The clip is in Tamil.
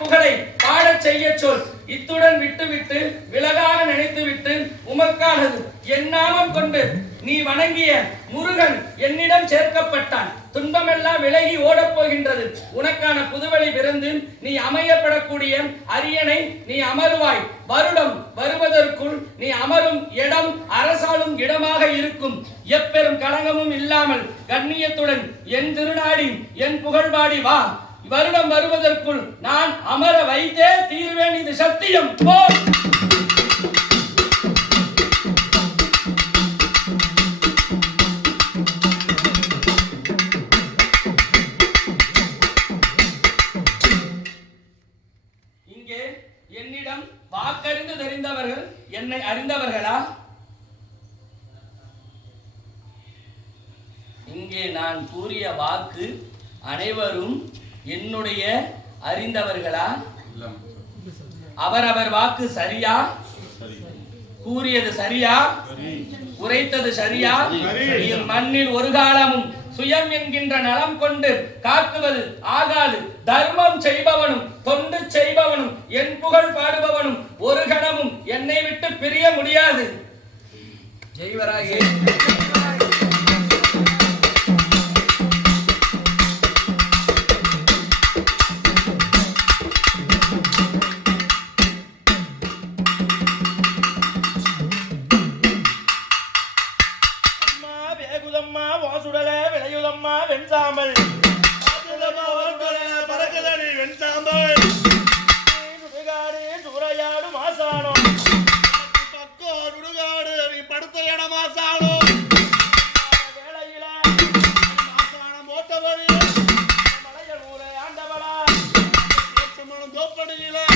புகழை பாடச் செய்ய சொல். இத்துடன் விட்டுவிட்டு விலகாக நினைத்துவிட்டு உமக்கானது என் நாமம் கொண்டு நீ வணங்கிய முருகன் என்னிடம் சேர்க்கப்பட்டான். துன்பமெல்லாம் விலகி ஓடப் போகின்றது. உனக்கான புதுவழி பிறந்து நீ அமையப்படக்கூடிய அரியணை நீ அமருவாய். வருடம் வருவதற்குள் நீ அமரும் இடம் அரசாளும் இடமாக இருக்கும். எப்பெரும் களங்கமும் இல்லாமல் கண்ணியத்துடன் என் திருநாடி என் புகழ்பாடி வா. வருடம் வருவதற்குள் நான் அமர வைத்தே தீர்வேன். இது சத்தியம். போல் இங்கே என்னிடம் வாக்கறிந்து தெரிந்தவர்கள் என்னை அறிந்தவர்களா? இங்கே நான் கூறிய வாக்கு அனைவரும் என்னுடைய அறிந்தவர்களா? அவரவர் வாக்கு சரியா? கூறியது சரியா? உரைத்தது சரியா? மண்ணில் ஒரு காலமும் சுயம் என்கின்ற நலம் கொண்டு காக்குவது ஆகாது. தர்மம் செய்பவனும் தொண்டு செய்பவனும் என் புகழ் பாடுபவனும் ஒரு கணமும் என்னை விட்டு பிரிய முடியாது. ஜெய்வராயே. வெண்சாம்பல் பறக்குதடி வெண்சாம்பல் சூறையாடு மாசானோ பக்கோ சுடுகாடு படுத்த இடம் மாசானோ வேளையில மாசானம் போட்டபடி மலைகள் ஊரை ஆண்டவளா தோப்படியில